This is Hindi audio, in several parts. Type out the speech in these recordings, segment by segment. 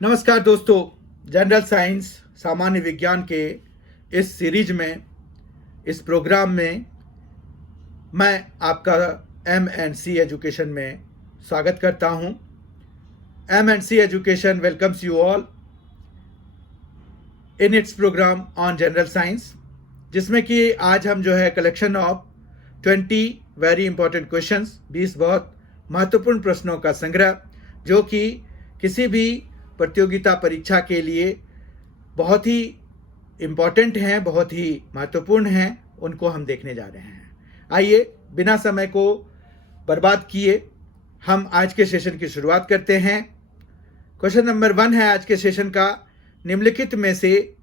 नमस्कार दोस्तों, जनरल साइंस सामान्य विज्ञान के इस सीरीज में, इस प्रोग्राम में मैं आपका M&C एजुकेशन में स्वागत करता हूं। M&C education welcomes you all in its programme on general science, जिसमें कि आज हम जो है collection of 20 very important questions, 20 बहुत महत्वपूर्ण प्रश्नों का संग्रह, जो कि किसी भी प्रतियोगिता परीक्षा के लिए बहुत ही इम्पॉर्टेंट हैं, बहुत ही महत्वपूर्ण हैं, उनको हम देखने जा रहे हैं। आइए बिना समय को बर्बाद किए हम आज के सेशन की शुरुआत करते हैं। क्वेश्चन नंबर 1 है आज के सेशन का, निम्नलिखित में से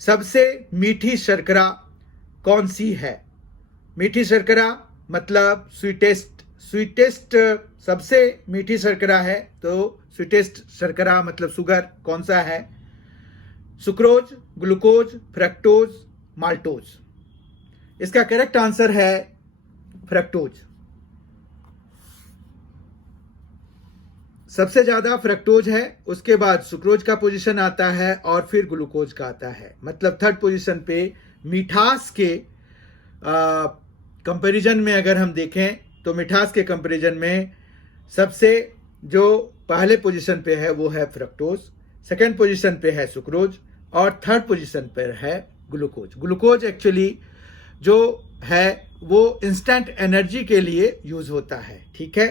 सबसे मीठी शर्करा कौन सी है? मीठी शर्करा मतलब स्वीटेस्ट सबसे मीठी शर्करा है, तो स्वीटेस्ट शर्करा मतलब शुगर कौन सा है? Sucrose, glucose, fructose, maltose. इसका करेक्ट आंसर है फ्रक्टोज। सबसे ज्यादा फ्रक्टोज है, उसके बाद सुक्रोज का पोजीशन आता है और फिर ग्लूकोज का आता है। मतलब थर्ड पोजीशन पे मिठास के कंपैरिजन में अगर हम देखें तो मिठास के कंपैरिजन में सबसे जो पहले पोजीशन पे है वो है फ्रक्टोज, सेकंड पोजीशन पे है सुक्रोज और थर्ड पोजीशन पे है ग्लूकोज। ग्लूकोज एक्चुअली जो है वो इंस्टेंट एनर्जी के लिए यूज होता है। ठीक है।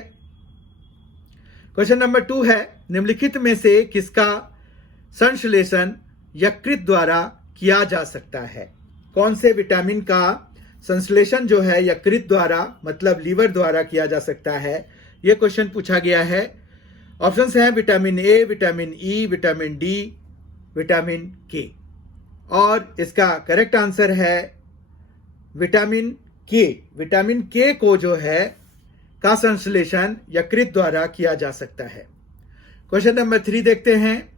क्वेश्चन नंबर 2 है, निम्नलिखित में से किसका संश्लेषण यकृत द्वारा किया जा सकता है? कौन से विटामिन का संश्लेषण जो है यकृत द्वारा मतलब लीवर द्वारा किया जा सकता है? यह क्वेश्चन पूछा गया है। ऑप्शंस हैं vitamin A, vitamin E, vitamin D, vitamin के, और इसका करेक्ट आंसर है विटामिन के। विटामिन के को जो है का संश्लेषण यकृत द्वारा किया जा सकता है। क्वेश्चन नंबर 3 देखते हैं,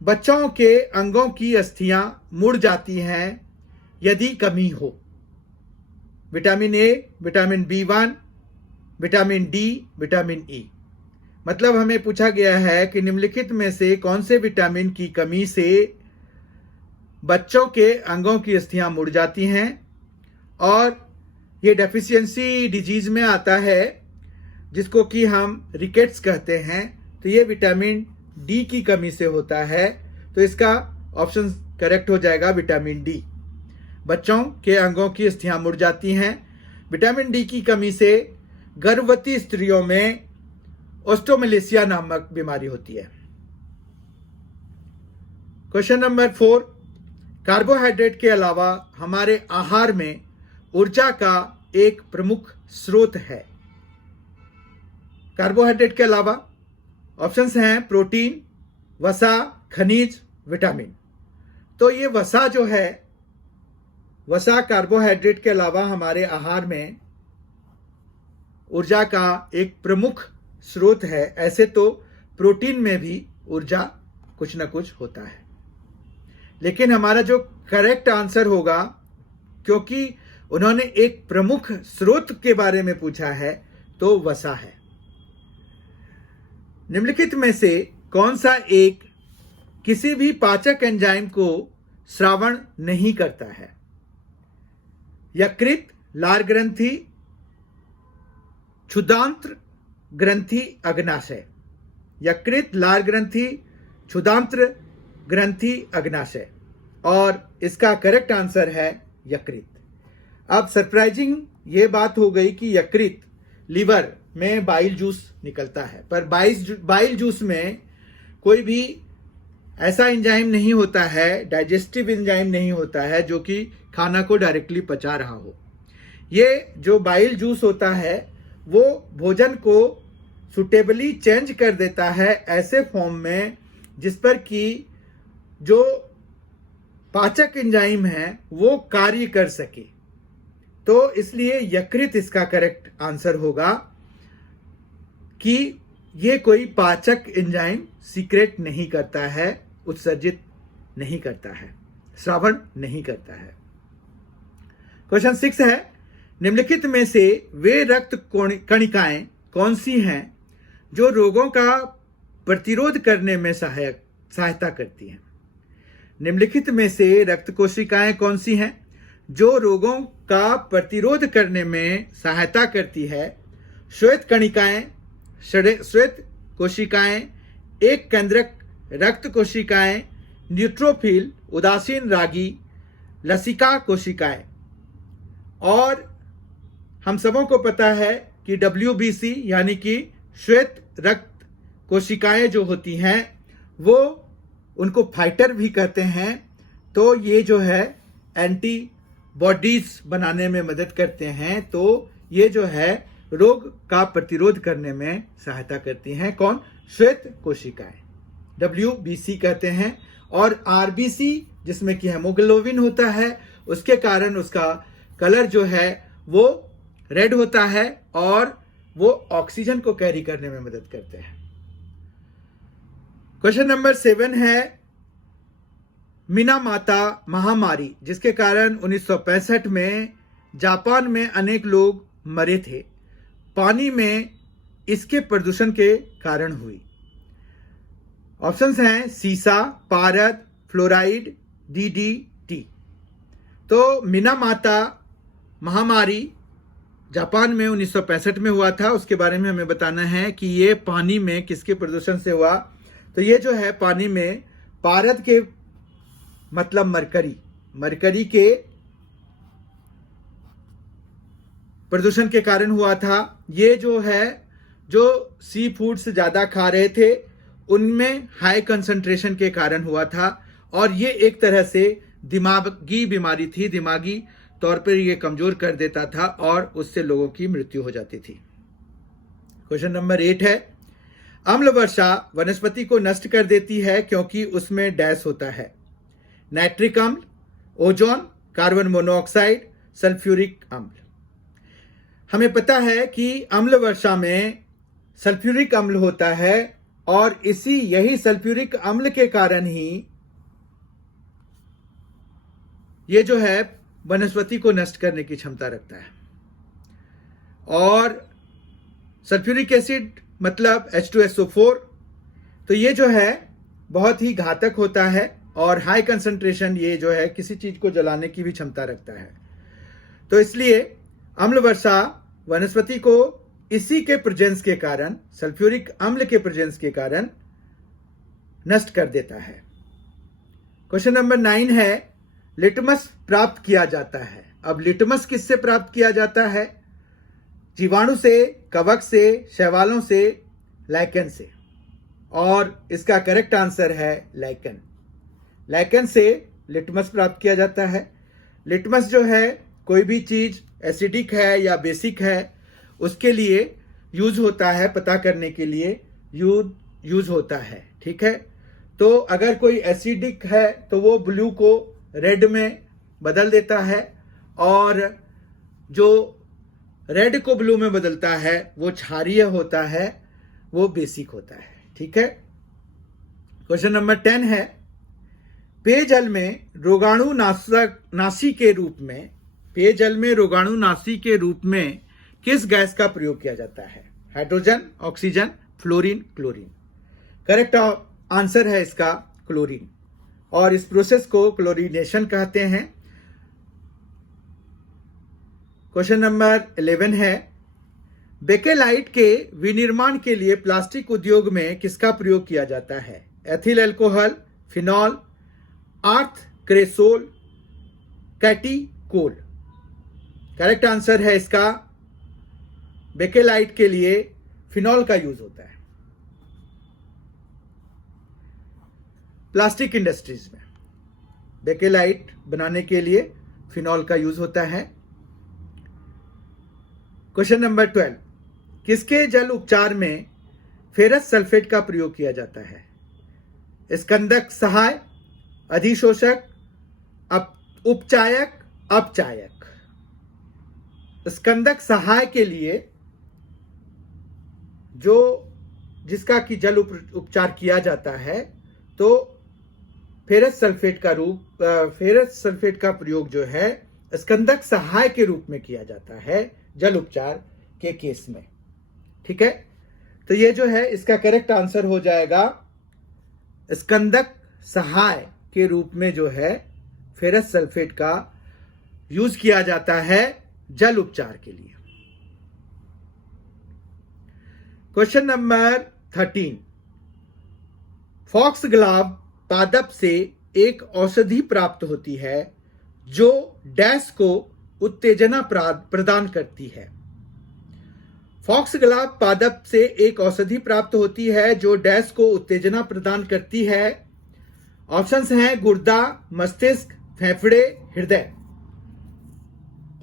बच्चों के अंगों की अस्थियां मुड़ जाती हैं यदि कमी हो? Vitamin A, vitamin B1, vitamin D, vitamin E. मतलब हमें पूछा गया है कि निम्नलिखित में से कौन से विटामिन की कमी से बच्चों के अंगों की अस्थियां मुड़ जाती हैं, और ये डेफिशिएंसी डिजीज में आता है जिसको कि हम रिकेट्स कहते हैं। तो ये विटामिन डी की कमी से होता है, तो इसका ऑप्शन करेक्ट हो जाएगा विटामिन डी। बच्चों के अंगों की अस्थियां मुड़ जाती हैं। विटामिन डी की कमी से गर्भवती स्त्रियों में ऑस्टोमेलेसिया नामक बीमारी होती है। क्वेश्चन नंबर 4, कार्बोहाइड्रेट के अलावा हमारे आहार में ऊर्जा का एक प्रमुख स्रोत है। कार्बोहाइड्रेट के अलावा ऑप्शंस हैं प्रोटीन, वसा, खनिज, विटामिन। तो ये वसा जो है, वसा कार्बोहाइड्रेट के अलावा हमारे आहार में ऊर्जा का एक प्रमुख स्रोत है। ऐसे तो प्रोटीन में भी ऊर्जा कुछ ना कुछ होता है, लेकिन हमारा जो करेक्ट आंसर होगा, क्योंकि उन्होंने एक प्रमुख स्रोत के बारे में पूछा है, तो वसा है। निम्नलिखित में से कौन सा एक किसी भी पाचक एंजाइम को स्रावण नहीं करता है? यकृत, लार ग्रंथि, क्षुदांत्र ग्रंथि, अग्नाशय। यकृत, लार ग्रंथि, क्षुदांत्र ग्रंथि, अग्नाशय, और इसका करेक्ट आंसर है यकृत। अब सरप्राइजिंग ये बात हो गई कि यकृत, लीवर में बाइल जूस निकलता है, पर बाइल जूस में कोई भी ऐसा एंजाइम नहीं होता है, डाइजेस्टिव एंजाइम नहीं होता है जो कि खाना को डायरेक्टली पचा रहा हो। ये जो बाइल जूस होता है वो भोजन को सुटेबली चेंज कर देता है ऐसे फॉर्म में जिस पर कि जो पाचक एंजाइम है वो कार्य कर सके। तो इसलिए यकृत इसका करेक्ट आंसर होगा कि ये कोई पाचक एंजाइम सीक्रेट नहीं करता है, उत्सर्जित नहीं करता है, श्रावण नहीं करता है। क्वेश्चन 6 है, निम्नलिखित में से वे रक्त कणिकाएं कौन सी हैं जो रोगों का प्रतिरोध करने में सहायता करती हैं। निम्नलिखित में से रक्त कोशिकाएं कौन सी हैं जो रोगों का प्रतिरोध करने में सहायता करती है? श्वेत कणिकाएं, श्वेत कोशिकाएं, एक केंद्रक रक्त कोशिकाएं, न्यूट्रोफिल, उदासीन रागी, लसिका कोशिकाएं। और हम सबों को पता है कि WBC यानी कि श्वेत रक्त कोशिकाएं जो होती हैं वो उनको फाइटर भी कहते हैं। तो ये जो है एंटीबॉडीज बनाने में मदद करते हैं। तो ये जो है रोग का प्रतिरोध करने में सहायता करती हैं। कौन? श्वेत कोशिकाएं, WBC कहते हैं। और RBC जिसमें कि हेमोग्लोबिन होता है, उसके कारण उसका कलर जो है वो रेड होता है और वो ऑक्सीजन को कैरी करने में मदद करते हैं। क्वेश्चन नंबर 7 है मिनामाता महामारी, जिसके कारण 1965 में जापान में अनेक लोग मरे थे, पानी में इसके प्रदूषण के कारण हुई। ऑप्शंस हैं सीसा, पारद, फ्लोराइड, DDT। तो मिनामाता महामारी जापान में 1965 में हुआ था, उसके बारे में हमें बताना है कि ये पानी में किसके प्रदूषण से हुआ। तो ये जो है पानी में पारद के मतलब मरकरी के प्रदूषण के कारण हुआ था। ये जो है जो सी फूड्स ज्यादा खा रहे थे उनमें हाई कंसंट्रेशन के कारण हुआ था और ये एक तरह से दिमागी बीमारी थी, दिमागी तौर पर ये कमजोर कर देता था और उससे लोगों की मृत्यु हो जाती थी। क्वेश्चन नंबर 8 है अम्ल वर्षा वनस्पति को नष्ट कर देती है क्योंकि उसमें डैश होता है? नाइट्रिक अम्ल, ओजोन, कार्बन मोनोऑक्साइड, सल्फ्यूरिक अम्ल। हमें पता है कि अम्ल वर्षा में सल्फ्यूरिक अम्ल होता है और यही सल्फ्यूरिक अम्ल के कारण ही ये जो है वनस्पति को नष्ट करने की क्षमता रखता है। और सल्फ्यूरिक एसिड मतलब H2SO4, तो ये जो है बहुत ही घातक होता है और हाई कंसंट्रेशन ये जो है किसी चीज को जलाने की भी क्षमता रखता है। तो इसलिए अम्ल वर्षा वनस्पति को इसी के प्रेजेंस के कारण, सल्फ्यूरिक अम्ल के प्रेजेंस के कारण नष्ट कर देता है। क्वेश्चन नंबर 9 है लिटमस प्राप्त किया जाता है। अब लिटमस किससे प्राप्त किया जाता है? जीवाणु से, कवक से, शैवालों से, लाइकेन से। और इसका करेक्ट आंसर है लाइकेन। लाइकेन से लिटमस प्राप्त किया जाता है। लिटमस जो है कोई भी चीज एसिडिक है या बेसिक है उसके लिए यूज होता है, पता करने के लिए यूज होता है। ठीक है, तो अगर कोई एसिडिक है तो वो ब्लू को रेड में बदल देता है और जो रेड को ब्लू में बदलता है वो क्षारीय होता है, वो बेसिक होता है। ठीक है, क्वेश्चन नंबर 10 है पेयजल में रोगाणुनाशी के रूप में, पेयजल में रोगाणुनाशी के रूप में किस गैस का प्रयोग किया जाता है? Hydrogen, oxygen, fluorine, chlorine. Correct answer है इसका क्लोरीन और इस प्रोसेस को क्लोरीनेशन कहते हैं। क्वेश्चन नंबर 11 है बेकेलाइट के विनिर्माण के लिए प्लास्टिक उद्योग में किसका प्रयोग किया जाता है? एथिल अल्कोहल, फिनॉल, आर्थ क्रेसोल, कैटीकोल। करेक्ट आंसर है इसका बेकेलाइट के लिए फिनॉल का यूज होता है प्लास्टिक इंडस्ट्रीज में। बेकेलाइट बनाने के लिए फिनॉल का यूज होता है। क्वेश्चन नंबर 12 किसके जल उपचार में फेरस सल्फेट का प्रयोग किया जाता है? स्कंदक सहाय, अधिशोषक, उपचायक, अपचायक। स्कंदक सहाय के लिए जो जिसका कि जल उपचार किया जाता है तो फेरस सल्फेट का प्रयोग जो है स्कंदक सहाय के रूप में किया जाता है जल उपचार के केस में। ठीक है, तो ये जो है इसका करेक्ट आंसर हो जाएगा स्कंदक सहाय के रूप में जो है फेरस सल्फेट का यूज किया जाता है जल उपचार के लिए। क्वेश्चन नंबर 13, फॉक्सग्लाव पादप से एक औषधि प्राप्त होती है जो डैश को उत्तेजना प्रदान करती है। फॉक्सग्लाव पादप से एक औषधि प्राप्त होती है जो डैश को उत्तेजना प्रदान करती है। ऑप्शंस हैं गुर्दा, मस्तिष्क, फेफड़े, हृदय।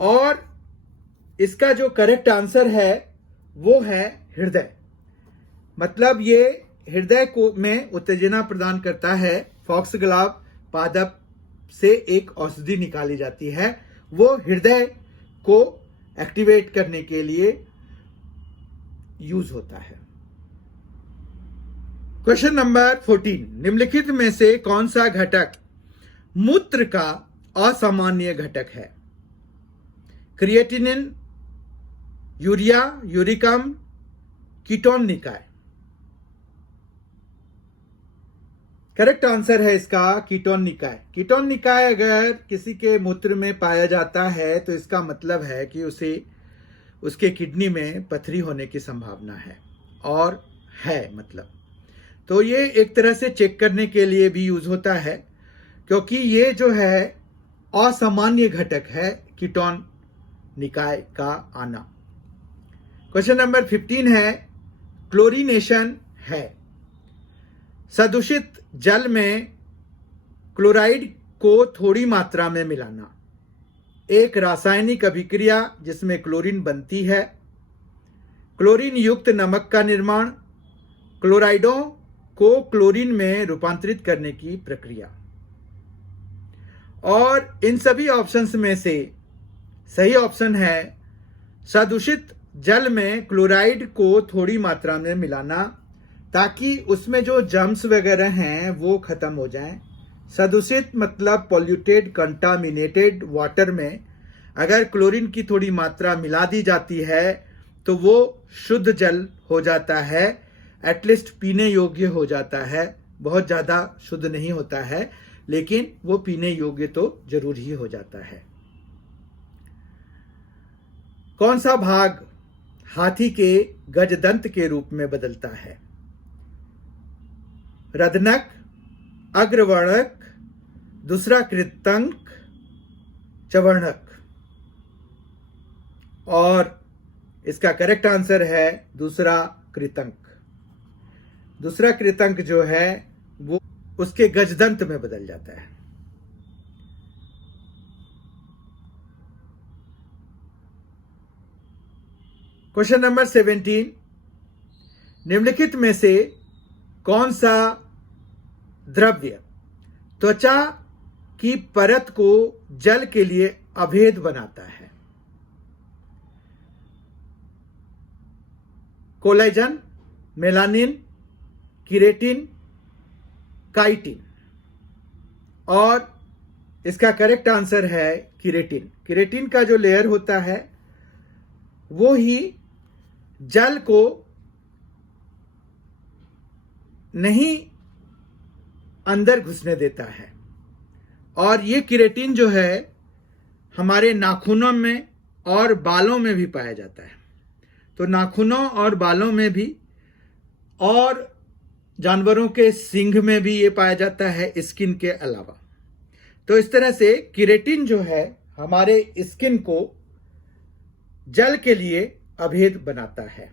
और इसका जो करेक्ट आंसर है वो है हृदय। मतलब ये हृदय को में उत्तेजना प्रदान करता है। फॉक्सग्लाव पादप से एक औषधि निकाली जाती है, वो हृदय को एक्टिवेट करने के लिए यूज होता है। क्वेश्चन नंबर 14, निम्नलिखित में से कौन सा घटक मूत्र का असामान्य घटक है? क्रिएटिनिन, यूरिया, यूरिकम, कीटोन निकाय। करेक्ट आंसर है इसका कीटोन निकाय। कीटोन निकाय अगर किसी के मूत्र में पाया जाता है तो इसका मतलब है कि उसके किडनी में पथरी होने की संभावना है, और है मतलब। तो ये एक तरह से चेक करने के लिए भी यूज होता है, क्योंकि ये जो है असामान्य घटक है कीटोन निकाय का आना। क्वेश्चन नंबर 15 है, क्लोरीनेशन है सदूषित जल में क्लोराइड को थोड़ी मात्रा में मिलाना। एक रासायनिक अभिक्रिया जिसमें क्लोरीन बनती है, क्लोरीन युक्त नमक का निर्माण, क्लोराइडों को क्लोरीन में रूपांतरित करने की प्रक्रिया। और इन सभी ऑप्शंस में से सही ऑप्शन है सदूषित जल में क्लोराइड को थोड़ी मात्रा में मिलाना, ताकि उसमें जो जर्म्स वगैरह हैं वो खत्म हो जाएं। सदूषित मतलब पॉल्यूटेड, कंटामिनेटेड वाटर में अगर क्लोरीन की थोड़ी मात्रा मिला दी जाती है तो वो शुद्ध जल हो जाता है, एटलीस्ट पीने योग्य हो जाता है। बहुत ज़्यादा शुद्ध नहीं होता है, लेकिन वो पीने योग्य तो जरूर ही हो जाता है। कौन सा भाग हाथी के गजदंत के रूप में बदलता है? रदनक, अग्रवर्णक, दूसरा कृतंक, चवर्णक। और इसका करेक्ट आंसर है दूसरा कृतंक। दूसरा कृतंक जो है वो उसके गजदंत में बदल जाता है। क्वेश्चन नंबर 17, निम्नलिखित में से कौन सा द्रव्य त्वचा की परत को जल के लिए अभेद बनाता है? Collagen, melanin, keratin, chitin. और इसका करेक्ट आंसर है किरेटिन। किरेटिन का जो लेयर होता है वो ही जल को नहीं अंदर घुसने देता है। और ये किरेटिन जो है हमारे नाखूनों में और बालों में भी पाया जाता है। तो नाखूनों और बालों में भी, और जानवरों के सींग में भी ये पाया जाता है, स्किन के अलावा। तो इस तरह से किरेटिन जो है हमारे स्किन को जल के लिए अभेद बनाता है।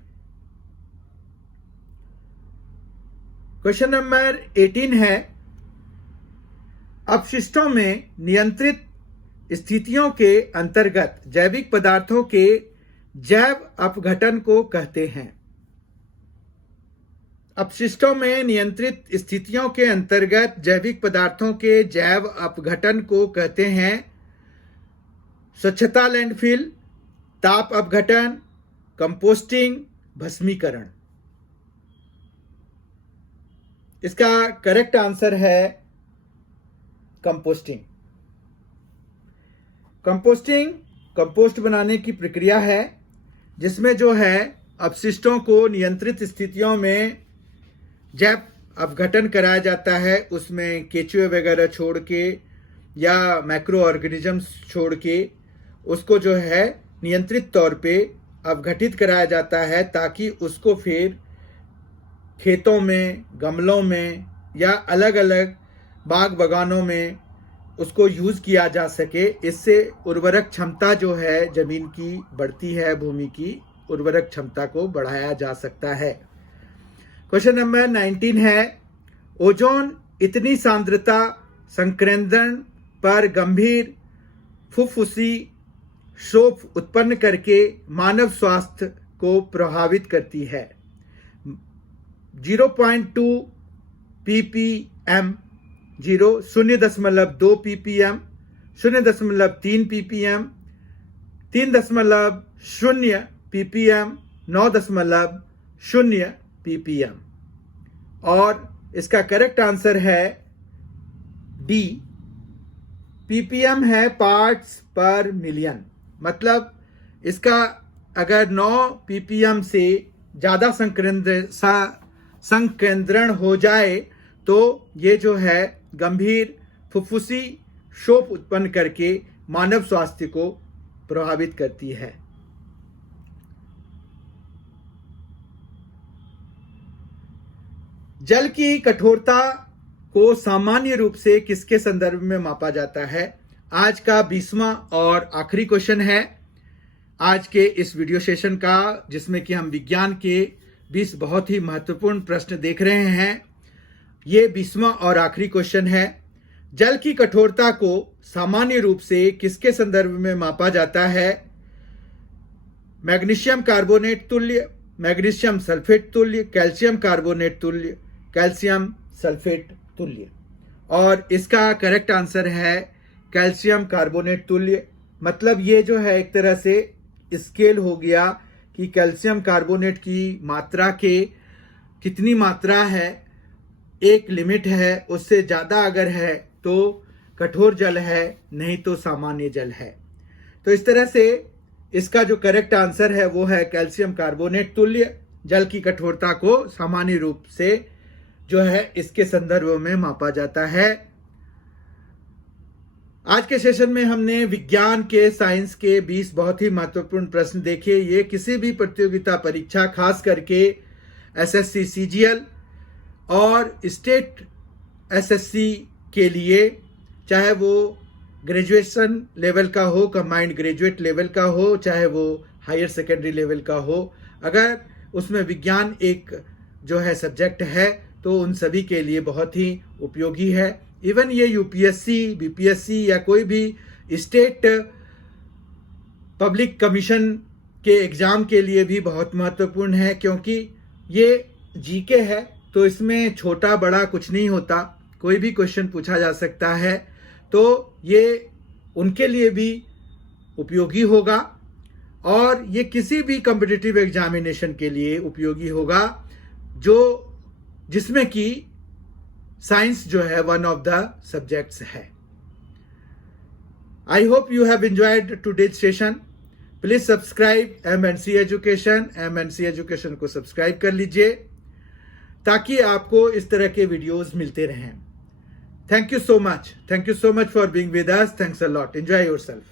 क्वेश्चन नंबर 18 है, अपशिष्टों में नियंत्रित स्थितियों के अंतर्गत जैविक पदार्थों के जैव अपघटन को कहते हैं। अपशिष्टों में नियंत्रित स्थितियों के अंतर्गत जैविक पदार्थों के जैव अपघटन को कहते हैं स्वच्छता लैंडफिल, ताप अपघटन, कंपोस्टिंग, भस्मीकरण। इसका करेक्ट आंसर है कंपोस्टिंग। कंपोस्टिंग कंपोस्ट बनाने की प्रक्रिया है जिसमें जो है अपशिष्टों को नियंत्रित स्थितियों में जैव अपघटन कराया जाता है, उसमें केचुए वगैरह छोड़ के या मैक्रो ऑर्गेनिजम्स छोड़ के उसको जो है नियंत्रित तौर पे अपघटित कराया जाता है, ताकि उसको फिर खेतों में, गमलों में या अलग अलग बाग बगानों में उसको यूज़ किया जा सके। इससे उर्वरक क्षमता जो है ज़मीन की बढ़ती है, भूमि की उर्वरक क्षमता को बढ़ाया जा सकता है। क्वेश्चन नंबर 19 है, ओजोन इतनी सांद्रता संकेंद्रण पर गंभीर फुफ्फुसी क्षोभ उत्पन्न करके मानव स्वास्थ्य को प्रभावित करती है। 0.2 ppm, 0.2 ppm, 0.3 ppm, 3.0 ppm, 9.0 ppm। और इसका करेक्ट आंसर है डी, ppm है पार्ट्स पर मिलियन। मतलब इसका अगर 9 ppm से ज़्यादा संकेंद्रण हो जाए तो ये जो है गंभीर फुफ्फुसी क्षोभ उत्पन्न करके मानव स्वास्थ्य को प्रभावित करती है। जल की कठोरता को सामान्य रूप से किसके संदर्भ में मापा जाता है? आज का 20वां और आखिरी क्वेश्चन है आज के इस वीडियो सेशन का, जिसमें कि हम विज्ञान के 20 बहुत ही महत्वपूर्ण प्रश्न देख रहे हैं। ये 20वां और आखिरी क्वेश्चन है, जल की कठोरता को सामान्य रूप से किसके संदर्भ में मापा जाता है? मैग्नीशियम कार्बोनेट तुल्य, मैग्नीशियम सल्फेट तुल्य, कैल्शियम कार्बोनेट तुल्य, कैल्शियम सल्फेट तुल्य। और इसका करेक्ट आंसर है कैल्शियम कार्बोनेट तुल्य। मतलब ये जो है एक तरह से स्केल हो गया कि कैल्शियम कार्बोनेट की मात्रा के कितनी मात्रा है, एक लिमिट है, उससे ज़्यादा अगर है तो कठोर जल है, नहीं तो सामान्य जल है। तो इस तरह से इसका जो करेक्ट आंसर है वो है कैल्शियम कार्बोनेट तुल्य। जल की कठोरता को सामान्य रूप से जो है इसके संदर्भ में मापा जाता है। आज के सेशन में हमने विज्ञान के, साइंस के 20 बहुत ही महत्वपूर्ण प्रश्न देखे। ये किसी भी प्रतियोगिता परीक्षा, खास करके एसएससी सीजीएल और स्टेट एसएससी के लिए, चाहे वो ग्रेजुएशन लेवल का हो, कंबाइंड ग्रेजुएट लेवल का हो, चाहे वो हायर सेकेंडरी लेवल का हो, अगर उसमें विज्ञान एक जो है सब्जेक्ट है तो उन सभी के लिए बहुत ही उपयोगी है। इवन ये यूपीएससी, बीपीएससी या कोई भी स्टेट पब्लिक कमीशन के एग्ज़ाम के लिए भी बहुत महत्वपूर्ण है, क्योंकि ये जीके है तो इसमें छोटा बड़ा कुछ नहीं होता, कोई भी क्वेश्चन पूछा जा सकता है। तो ये उनके लिए भी उपयोगी होगा और ये किसी भी कॉम्पिटिटिव एग्जामिनेशन के लिए उपयोगी होगा जिसमें कि साइंस जो है वन ऑफ द सब्जेक्ट्स है। I hope you have enjoyed today's session. Please subscribe MNC education. MNC education को सब्सक्राइब कर लीजिए ताकि आपको इस तरह के वीडियोस मिलते रहें। Thank you so much for being with us. Thanks a lot. Enjoy yourself.